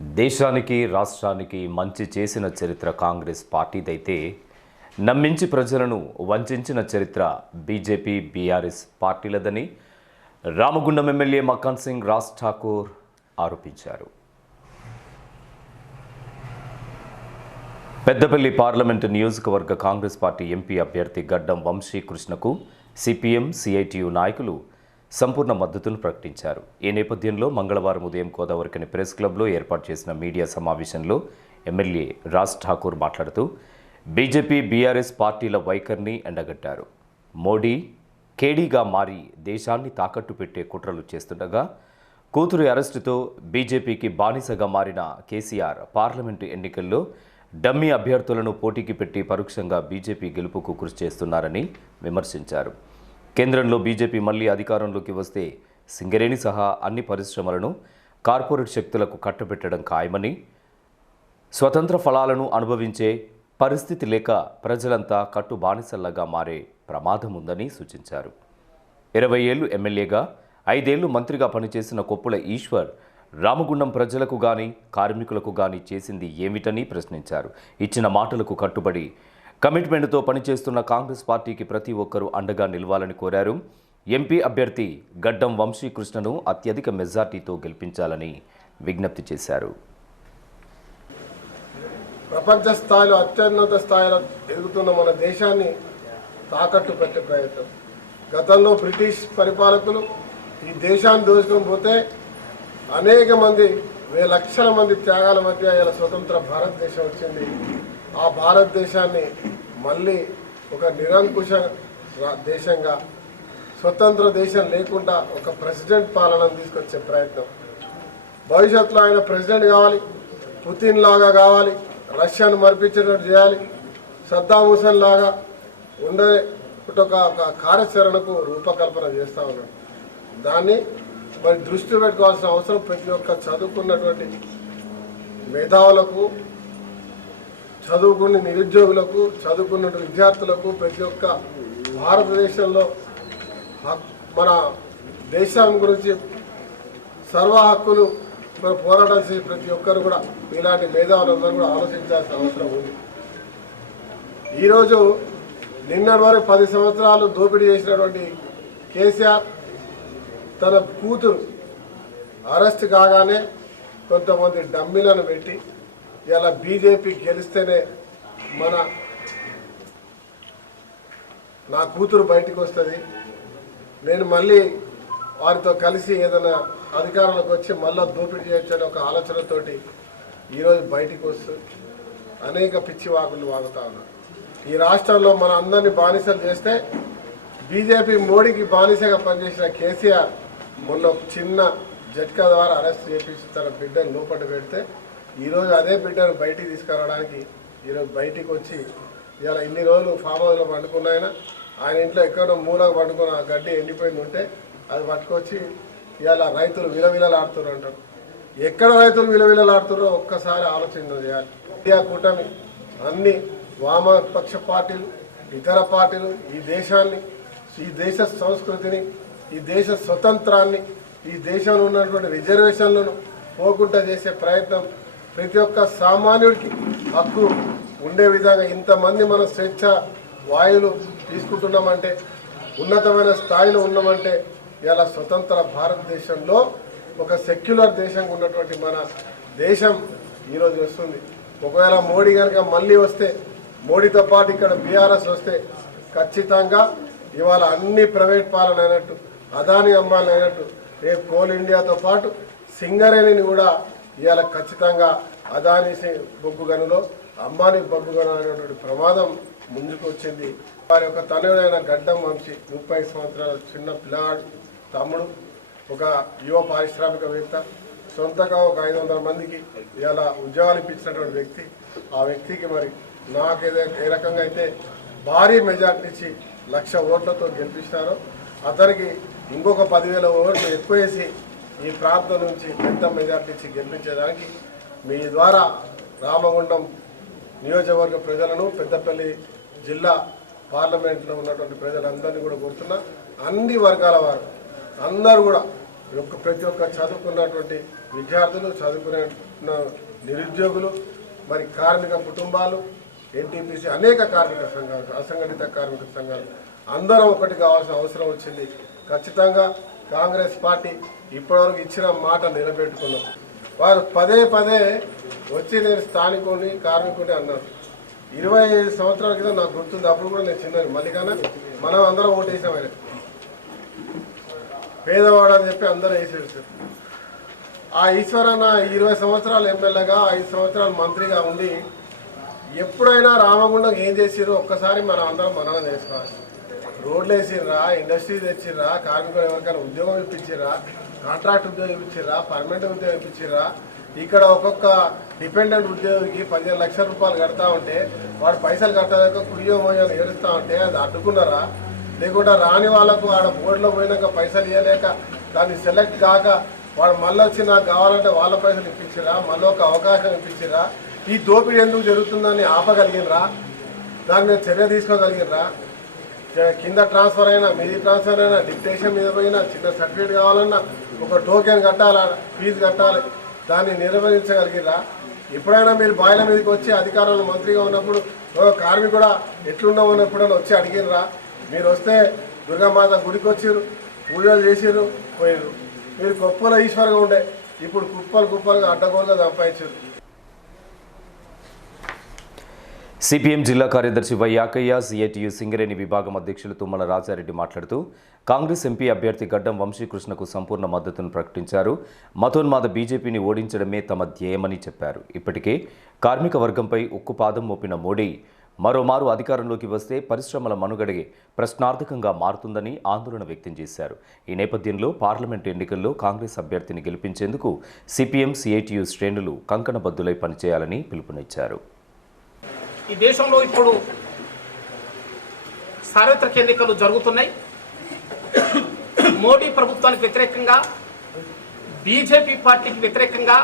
దేశానికి రాష్ట్రానికి మంచి చేసిన చరిత్ర కాంగ్రెస్ పార్టీదైతే నమ్మించి ప్రజలను వంచిన చరిత్ర బీజేపీ బీఆర్ఎస్ పార్టీలదని రామగుండం ఎమ్మెల్యే మక్కన్ సింగ్ రాజ్ ఠాకూర్ ఆరోపించారు. పెద్దపల్లి పార్లమెంటు నియోజకవర్గ కాంగ్రెస్ పార్టీ ఎంపీ అభ్యర్థి గడ్డం వంశీకృష్ణకు సిపిఎం సిఐటియు నాయకులు సంపూర్ణ మద్దతును ప్రకటించారు. ఈ నేపథ్యంలో మంగళవారం ఉదయం గోదావరికని ప్రెస్ క్లబ్లో ఏర్పాటు చేసిన మీడియా సమావేశంలో ఎమ్మెల్యే రాజ్ ఠాకూర్ మాట్లాడుతూ బీజేపీ బీఆర్ఎస్ పార్టీల వైఖరిని ఎండగట్టారు. మోడీ కేడీగా మారి దేశాన్ని తాకట్టు పెట్టే కుట్రలు చేస్తుండగా కూతురి అరెస్టుతో బీజేపీకి బానిసగా మారిన కేసీఆర్ పార్లమెంటు ఎన్నికల్లో డమ్మీ అభ్యర్థులను పోటీకి పెట్టి పరోక్షంగా బీజేపీ గెలుపుకు కృషి చేస్తున్నారని విమర్శించారు. కేంద్రంలో బీజేపీ మళ్ళీ అధికారంలోకి వస్తే సింగరేణి సహా అన్ని పరిశ్రమలను కార్పొరేట్ శక్తులకు కట్టబెట్టడం ఖాయమని స్వతంత్ర ఫలాలను అనుభవించే పరిస్థితి లేక ప్రజలంతా కట్టు బానిసల్లాగా మారే ప్రమాదం ఉందని సూచించారు. ఇరవై ఏళ్ళు ఎమ్మెల్యేగా ఐదేళ్ళు మంత్రిగా పనిచేసిన కొప్పుల ఈశ్వర్ రామగుండం ప్రజలకు గాని కార్మికులకు గాని చేసింది ఏమిటని ప్రశ్నించారు. ఇచ్చిన మాటలకు కట్టుబడి కమిట్మెంట్తో పనిచేస్తున్న కాంగ్రెస్ పార్టీకి ప్రతి ఒక్కరూ అండగా నిలవాలని కోరారు. ఎంపీ అభ్యర్థి గడ్డం వంశీకృష్ణను అత్యధిక మెజార్టీతో గెలిపించాలని విజ్ఞప్తి చేశారు. ప్రపంచ స్థాయిలో అత్యున్నత స్థాయిలో ఎదుగుతున్న మన దేశాన్ని తాకట్టు పెట్టే ప్రయత్నం. గతంలో బ్రిటిష్ పరిపాలకులు ఈ దేశాన్ని దోచుకొని పోతే అనేక మంది వేల లక్షల మంది త్యాగాల మధ్య ఇలా స్వతంత్ర భారతదేశం వచ్చింది. ఆ భారతదేశాన్ని మళ్ళీ ఒక నిరంకుశ రా- దేశంగా స్వతంత్ర దేశం లేకుండా ఒక ప్రెసిడెంట్ పాలనను తీసుకొచ్చే ప్రయత్నం. భవిష్యత్తులో ఆయన ప్రెసిడెంట్ కావాలి పుతిన్ లాగా కావాలి రష్యాను మరిపించేటట్టు చేయాలి సద్దాం హుసేన్ లాగా ఉండే ఒక ఒక కార్యాచరణకు రూపకల్పన చేస్తూ ఉన్నాడు. దాన్ని మరి దృష్టి పెట్టుకోవాల్సిన అవసరం ప్రతి ఒక్క చదువుకున్నటువంటి మేధావులకు చదువుకున్న నిరుద్యోగులకు చదువుకున్న విద్యార్థులకు ప్రతి ఒక్క భారతదేశంలో మన దేశం గురించి సర్వ హక్కులు మన పోరాటం చేసే ప్రతి ఒక్కరు కూడా ఇలాంటి మేధావులందరూ కూడా ఆలోచించాల్సిన అవసరం ఉంది. ఈరోజు నిన్నటి వరకు పది సంవత్సరాలు దోపిడీ చేసినటువంటి కేసీఆర్ తన కూతురు అరెస్ట్ కాగానే కొంతమంది డమ్మీలను పెట్టి ఇలా బీజేపీ గెలిస్తేనే మన నా కూతురు బయటకు వస్తుంది. నేను మళ్ళీ వారితో కలిసి ఏదైనా అధికారంలోకి వచ్చి మళ్ళీ దోపిడీ చేయొచ్చు అనే ఒక ఆలోచనతోటి ఈరోజు బయటికి వస్తూ అనేక పిచ్చి వాకులు వాగుతా ఉన్నారు ఈ రాష్ట్రంలో మన అందరినీ బానిసలు చేస్తే బీజేపీ మోడీకి బానిసగా పనిచేసిన కేసీఆర్ మొన్న ఒక చిన్న జట్కా ద్వారా అరెస్ట్ చేపించి తన బిడ్డను లోపల పెడితే ఈరోజు అదే బిడ్డను బయటికి తీసుకురావడానికి. ఈరోజు బయటికి వచ్చి ఇలా ఇన్ని రోజులు ఫామ్ హౌస్లో పండుకున్నాయన ఆయన ఇంట్లో ఎక్కడో మూలకు పండుకున్న ఆ గడ్డి ఎండిపోయింది ఉంటే అది పట్టుకొచ్చి ఇవాళ రైతులు విలవిలలాడుతున్నారు అంటారు. ఎక్కడ రైతులు విలవిలలాడుతున్నారో ఒక్కసారి ఆలోచన చేయాలి. ఇండియా కూటమి అన్ని వామపక్ష పార్టీలు ఇతర పార్టీలు ఈ దేశాన్ని ఈ దేశ సంస్కృతిని ఈ దేశ స్వతంత్రాన్ని ఈ దేశంలో ఉన్నటువంటి రిజర్వేషన్లను పోకుండా చేసే ప్రయత్నం ప్రతి ఒక్క సామాన్యుడికి హక్కు ఉండే విధంగా ఇంతమంది మన స్వేచ్ఛ వాయువులు తీసుకుంటున్నామంటే ఉన్నతమైన స్థాయిలో ఉన్నామంటే ఇలా స్వతంత్ర భారతదేశంలో ఒక సెక్యులర్ దేశంగా ఉన్నటువంటి మన దేశం ఈరోజు వస్తుంది. ఒకవేళ మోడీ కనుక మళ్ళీ వస్తే మోడీతో పాటు ఇక్కడ బీఆర్ఎస్ వస్తే ఖచ్చితంగా ఇవాళ అన్ని ప్రైవేట్ పాలన అయినట్టు అదాని అమ్మాలి అయినట్టు రేపు కోల్ ఇండియాతో పాటు సింగరేణిని కూడా ఇవాళ ఖచ్చితంగా అదానీ బొగ్గు గనులో అంబానీ బొగ్గు గను అనేటువంటి ప్రమాదం ముందుకు వచ్చింది వారి యొక్క తనయుడైన గడ్డం వంశీ ముప్పై సంవత్సరాల చిన్న పిల్లవాడు తమ్ముడు ఒక యువ పారిశ్రామికవేత్త సొంతగా ఒక ఐదు వందల మందికి ఇలా ఉద్యోగాలు ఇప్పించినటువంటి వ్యక్తి. ఆ వ్యక్తికి మరి నాకు ఏదే ఏ రకంగా అయితే భారీ మెజార్టీ ఇచ్చి లక్ష ఓట్లతో గెలిపిస్తారో అతనికి ఇంకొక పదివేల ఓట్లు ఎక్కువ వేసి ఈ ప్రాంతం నుంచి పెద్ద మెజార్టీ ఇచ్చి గెలిపించేదానికి మీ ద్వారా రామగుండం నియోజకవర్గ ప్రజలను పెద్దపల్లి జిల్లా పార్లమెంట్లో ఉన్నటువంటి ప్రజలందరినీ కూడా కోరుతున్నా అన్ని వర్గాల వారు అందరూ కూడా యొక్క ప్రతి ఒక్క చదువుకున్నటువంటి విద్యార్థులు చదువుకునే నిరుద్యోగులు మరి కార్మిక కుటుంబాలు ఎన్టీపీసీ అనేక కార్మిక సంఘాలు అసంఘటిత కార్మిక సంఘాలు అందరం ఒకటి కావాల్సిన అవసరం వచ్చింది. ఖచ్చితంగా కాంగ్రెస్ పార్టీ ఇప్పటివరకు ఇచ్చిన మాట నిలబెట్టుకున్నాం. వారు పదే పదే వచ్చి నేను స్థానికుని కార్మికుని అన్నారు. ఇరవై ఐదు సంవత్సరాల క్రితం నాకు గుర్తుంది అప్పుడు కూడా నేను చిన్నది. మల్లికాన మనం అందరం ఓటేసాం ఆయన. పేదవాడు అని చెప్పి అందరూ వేసేసారు ఆ ఈశ్వరన్న ఇరవై సంవత్సరాలు ఎమ్మెల్యేగా ఐదు సంవత్సరాలు మంత్రిగా ఉండి ఎప్పుడైనా రామగుండం ఏం చేసిర్రు ఒక్కసారి మనం అందరం మననం చేసుకోవాలి. రోడ్లు వేసిర్రా ఇండస్ట్రీ తెచ్చిర్రా కార్మికులు ఎవరికైనా ఉద్యోగం ఇప్పించిర్రా కాంట్రాక్ట్ ఉద్యోగం ఇప్పించిర్రా పర్మనెంట్ ఉద్యోగం ఇప్పించిర్రా ఇక్కడ ఒక్కొక్క డిపెండెంట్ ఉద్యోగికి పదిహేను లక్షల రూపాయలు కడతా ఉంటే వాడు పైసలు కట్టలేక కుడియో మోయాలు ఏడుస్తా ఉంటే అది అడ్డుకున్నారా? లేకుండా రాని వాళ్ళకు ఆడ బోర్డులో పోయినాక పైసలు ఇవ్వలేక దాన్ని సెలెక్ట్ కాక వాడు మళ్ళీ వచ్చి నాకు కావాలంటే వాళ్ళ పైసలు ఇప్పించిరా మళ్ళీ ఒక అవకాశం ఇప్పించిరా ఈ దోపిడీ ఎందుకు జరుగుతుందని ఆపగలిగినరా దాని మీద చర్య తీసుకోగలిగినరా కింద ట్రాన్స్ఫర్ అయినా మీది ట్రాన్స్ఫర్ అయినా డిక్టేషన్ మీద పోయినా చిన్న సర్టిఫికేట్ కావాలన్నా ఒక టోకెన్ కట్టాలా ఫీజు కట్టాలి దాన్ని నిర్వహించగలిగిరా ఎప్పుడైనా మీరు బాయిల మీదకి వచ్చి అధికారంలో మంత్రిగా ఉన్నప్పుడు ఓ కార్మికుడా ఎట్లున్నావు అని ఎప్పుడైనా వచ్చి అడిగినరా మీరు వస్తే దుర్గామాత గుడికి వచ్చిర్రు పూజలు చేసిర్రు పోయిర్రు. మీరు గొప్పల ఈశ్వరంగా ఉండే ఇప్పుడు కుప్పలు కుప్పలుగా అడ్డగోలుగా సంపాదించారు సిపిఎం జిల్లా కార్యదర్శి వై యాకయ్య సిఐటియు సింగరేణి విభాగం అధ్యక్షులు తుమ్మల రాజారెడ్డి మాట్లాడుతూ కాంగ్రెస్ ఎంపీ అభ్యర్థి గడ్డం వంశీకృష్ణకు సంపూర్ణ మద్దతును ప్రకటించారు. మతోన్మాద బీజేపీని ఓడించడమే తమ ధ్యేయమని చెప్పారు. ఇప్పటికే కార్మిక వర్గంపై ఉక్కుపాదం మోపిన మోడీ మరోమారు అధికారంలోకి వస్తే పరిశ్రమల మనుగడగే ప్రశ్నార్థకంగా మారుతుందని ఆందోళన వ్యక్తం చేశారు. ఈ నేపథ్యంలో పార్లమెంట్ ఎన్నికల్లో కాంగ్రెస్ అభ్యర్థిని గెలిపించేందుకు సిపిఎం సిఐటియు శ్రేణులు కంకణబద్దులై పనిచేయాలని పిలుపునిచ్చారు. ఈ దేశంలో ఇప్పుడు సార్వత్రిక ఎన్నికలు జరుగుతున్నాయి. మోడీ ప్రభుత్వానికి వ్యతిరేకంగా బీజేపీ పార్టీకి వ్యతిరేకంగా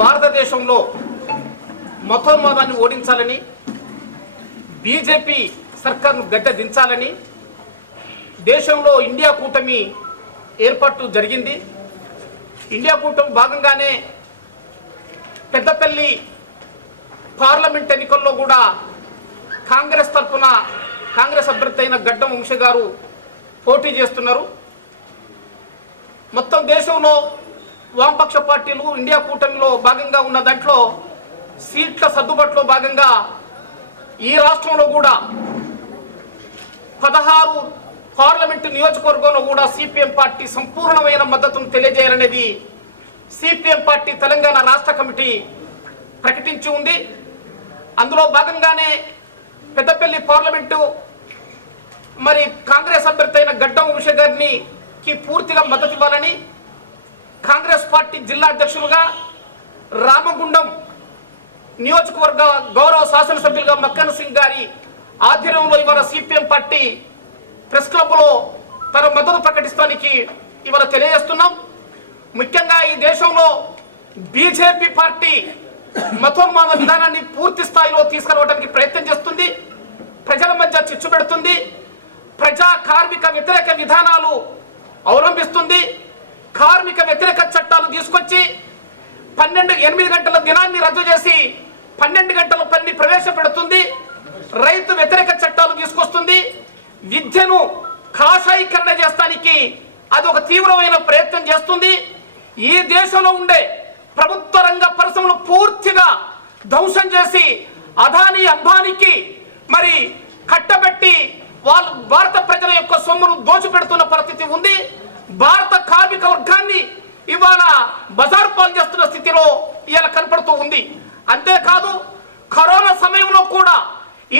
భారతదేశంలో మతోన్మాదాన్ని ఓడించాలని బీజేపీ సర్కార్ను గడ్డ దించాలని దేశంలో ఇండియా కూటమి ఏర్పాటు జరిగింది. ఇండియా కూటమి భాగంగానే పెద్దపల్లి పార్లమెంట్ ఎన్నికల్లో కూడా కాంగ్రెస్ తరఫున కాంగ్రెస్ అభ్యర్థి అయిన గడ్డం వంశ గారు పోటీ చేస్తున్నారు. మొత్తం దేశంలో వామపక్ష పార్టీలు ఇండియా కూటమిలో భాగంగా ఉన్న దాంట్లో సీట్ల సర్దుబాటులో భాగంగా ఈ రాష్ట్రంలో కూడా పదహారు పార్లమెంటు నియోజకవర్గంలో కూడా సిపిఎం పార్టీ సంపూర్ణమైన మద్దతును తెలియజేయాలనేది సిపిఎం పార్టీ తెలంగాణ రాష్ట్ర కమిటీ ప్రకటించి ఉంది. అందులో భాగంగానే పెద్దపల్లి పార్లమెంటు మరి కాంగ్రెస్ అభ్యర్థి అయిన గడ్డం వంశ కి పూర్తిగా మద్దతు ఇవ్వాలని కాంగ్రెస్ పార్టీ జిల్లా అధ్యక్షులుగా రామగుండం నియోజకవర్గ గౌరవ శాసనసభ్యులుగా మక్కన్ సింగ్ గారి ఆధ్వర్యంలో ఇవాళ సిపిఎం పార్టీ ప్రెస్ క్లబ్లో తన మద్దతు ప్రకటిస్తానికి ఇవాళ తెలియజేస్తున్నాం. ముఖ్యంగా ఈ దేశంలో బీజేపీ పార్టీ మతోన్మాద విధానాన్ని పూర్తి స్థాయిలో తీసుకురావడానికి ప్రయత్నం చేస్తుంది. ప్రజల మధ్య చిచ్చు పెడుతుంది. ప్రజా కార్మిక వ్యతిరేక విధానాలు అవలంబిస్తుంది. కార్మిక వ్యతిరేక చట్టాలు తీసుకొచ్చి పన్నెండు ఎనిమిది గంటల దినాన్ని రద్దు చేసి పన్నెండు గంటల పని ప్రవేశపెడుతుంది. రైతు వ్యతిరేక చట్టాలు తీసుకొస్తుంది. విద్యను కాషాయీకరణ చేస్తానికి అది ఒక తీవ్రమైన ప్రయత్నం చేస్తుంది. ఈ దేశంలో ఉండే ప్రభుత్వ రంగ పరిశ్రమలు పూర్తిగా ధ్వంసం చేసి అదానీ అంబానీకి మరి కట్టబెట్టి వాళ్ళు భారత ప్రజల యొక్క సొమ్మును దోచిపెడుతున్న పరిస్థితి ఉంది. భారత కార్మిక వర్గాన్ని ఇవాళ బజార్ పాలు చేస్తున్న స్థితిలో ఇవాళ కనపడుతూ ఉంది. అంతేకాదు కరోనా సమయంలో కూడా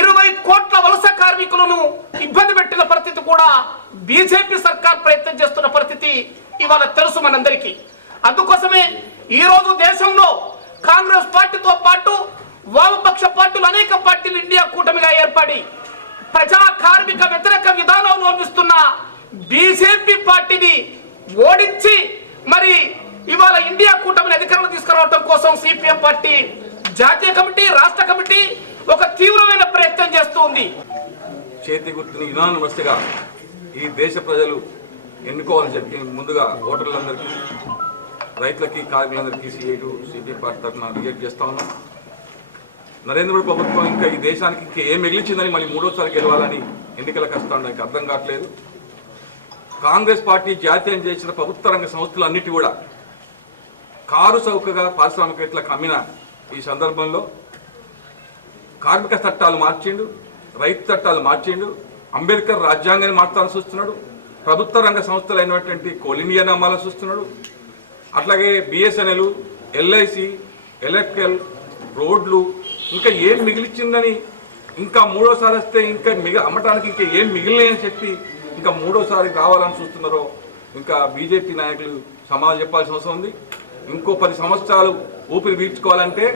ఇరవై కోట్ల వలస కార్మికులను ఇబ్బంది పెట్టిన పరిస్థితి కూడా బీజేపీ సర్కార్ ప్రయత్నం చేస్తున్న పరిస్థితి ఇవాళ తెలుసు మనందరికీ. అందుకోసమే ఈరోజు దేశంలో కాంగ్రెస్ పార్టీతో పాటు వామపక్ష పార్టీలు అనేక పార్టీలు ఇండియా కూటమిగా ఏర్పడి ప్రజా కార్మిక వ్యతిరేక విధానం అనిపిస్తున్న బీజేపీ పార్టీని ఓడించి మరి ఇవాళ ఇండియా కూటమిని అధికారంలో తీసుకురావడం కోసం సిపిఎం పార్టీ జాతీయ కమిటీ రాష్ట్ర కమిటీ ఒక తీవ్రమైన ప్రయత్నం చేస్తుంది. చేతి గుర్తుని యునానిమస్గా ఈ దేశ ప్రజలు ఎన్నుకోవాలని చెప్పి ముందుగా ఓటర్లందరికీ రైతులకి కార్మికులందరికీ సిఐటు సిపి పార్టీ తరఫున రిజెక్ట్ చేస్తా ఉన్నాం. నరేంద్ర మోడీ ప్రభుత్వం ఇంకా ఈ దేశానికి ఇంకా ఏం మిగిలించిందని మళ్ళీ మూడోసారి గెలవాలని ఎన్నికల కష్టానికి అర్థం కావట్లేదు. కాంగ్రెస్ పార్టీ జాతీయం చేసిన ప్రభుత్వ రంగ సంస్థలు అన్నిటి కూడా కారు చౌకగా పారిశ్రామికవేత్తలకు అమ్మిన ఈ సందర్భంలో కార్మిక చట్టాలు మార్చిండు రైతు చట్టాలు మార్చిండు అంబేద్కర్ రాజ్యాంగాన్ని మార్చాలని చూస్తున్నాడు ప్రభుత్వ రంగ సంస్థలు అయినటువంటి కోల్ అమ్మాలని చూస్తున్నాడు అట్లాగే బిఎస్ఎన్ఎల్ ఎల్ఐసి ఎలక్ట్రికల్ రోడ్లు ఇంకా ఏం మిగిలిచ్చిందని ఇంకా మూడోసారి వస్తే ఇంకా మిగ అమ్మటానికి ఇంకా ఏం మిగిలినాయని చెప్పి ఇంకా మూడోసారి రావాలని చూస్తున్నారో ఇంకా బీజేపీ నాయకులు సమాధానం చెప్పాల్సిన అవసరం ఉంది. ఇంకో పది సంవత్సరాలు ఊపిరి పీల్చుకోవాలంటే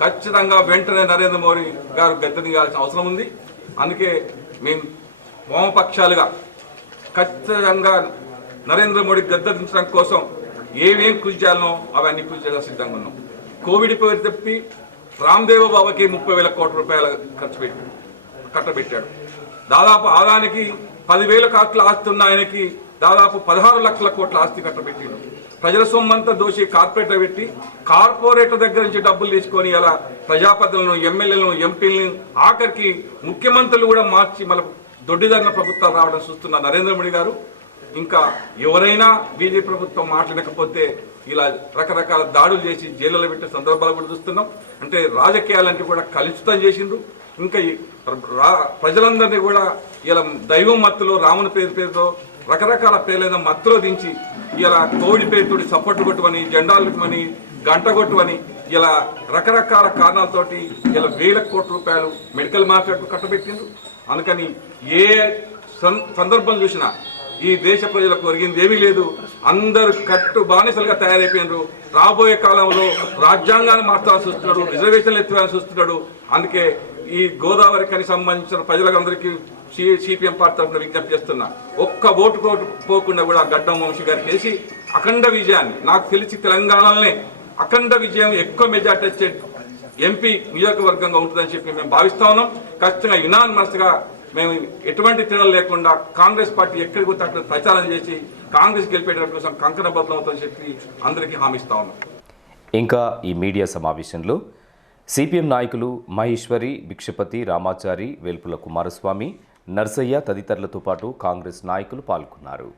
ఖచ్చితంగా వెంటనే నరేంద్ర మోడీ గారు గద్దె దిగాల్సిన అవసరం ఉంది. అందుకే మేము వామపక్షాలుగా ఖచ్చితంగా నరేంద్ర మోడీ గద్దె దించడం కోసం ఏమేం కృషి చేయాలనో అవన్నీ కృషి చేయాలని సిద్ధంగా ఉన్నాం. కోవిడ్ పేరు తప్పి రామ్దేవ్ బాబాకి ముప్పై వేల కోట్ల రూపాయల ఖర్చు పెట్టి కట్టబెట్టాడు. దాదాపు ఆదానికి పదివేల కోట్ల ఆస్తి ఉన్న ఆయనకి దాదాపు పదహారు లక్షల కోట్ల ఆస్తి కట్టబెట్టాడు. ప్రజల సొమ్మంతా దోషి కార్పొరేటర్ పెట్టి కార్పొరేటర్ దగ్గర నుంచి డబ్బులు తీసుకొని అలా ప్రజాపతులను ఎమ్మెల్యేలను ఎంపీలను ఆఖరికి ముఖ్యమంత్రులు కూడా మార్చి మళ్ళీ దొడ్డిదారిన ప్రభుత్వాలు రావడం చూస్తున్న నరేంద్ర మోడీ గారు. ఇంకా ఎవరైనా బీజేపీ ప్రభుత్వం మాట్లాడకపోతే ఇలా రకరకాల దాడులు చేసి జైలులో పెట్టే సందర్భాలు కూడా చూస్తున్నాం. అంటే రాజకీయాలంటే కూడా కలుషితం చేసిండ్రు. ఇంకా ఈ రా- ప్రజలందరినీ కూడా ఇలా దైవం మత్తులో రాముని పేరు పేరుతో రకరకాల పేర్లైన మత్తులో దించి ఇలా కోవిడ్ పేరుతోటి సపోర్ట్ కొట్టుమని జెండాలు గంట కొట్టుమని ఇలా రకరకాల కారణాలతోటి ఇలా వేల కోట్ల రూపాయలు మెడికల్ మార్కెట్ కట్టబెట్టిండ్రు. అందుకని ఏ సందర్భం చూసినా ఈ దేశ ప్రజలకు ఒరిగింది ఏమీ లేదు. అందరు కట్టు బానిసలుగా తయారైపోయినారు. రాబోయే కాలంలో రాజ్యాంగాన్ని మార్చాల్సి వస్తున్నాడు రిజర్వేషన్లు ఎత్తివేయాల్సి వస్తున్నాడు అందుకే ఈ గోదావరికి సంబంధించిన ప్రజలందరికీ సి సిపిఎం పార్టీ తరఫున విజ్ఞప్తి చేస్తున్నా. ఒక్క ఓటు పోకుండా కూడా గడ్డం వంశీ గారికి వేసి అఖండ విజయాన్ని నాకు తెలిసి తెలంగాణలోనే అఖండ విజయం ఎక్కువ మెజార్టీ వచ్చే ఎంపీ నియోజకవర్గంగా ఉంటుందని చెప్పి మేము భావిస్తా ఉన్నాం. ఖచ్చితంగా యునానిమస్గా మేము ఎటువంటి తేడా లేకుండా కాంగ్రెస్ పార్టీ ఎక్కడికి పోతే అక్కడ ప్రచారం చేసి కాంగ్రెస్ గెలిపేటం కోసం కంకణ బద్దలం అవుతుందని చెప్పి అందరికీ హామీ ఇస్తా ఉన్నాం. ఇంకా ఈ మీడియా సమావేశంలో సిపిఎం నాయకులు మహేశ్వరి భిక్షపతి రామాచారి వేల్పుల కుమారస్వామి నర్సయ్య తదితరులతో పాటు కాంగ్రెస్ నాయకులు పాల్గొన్నారు.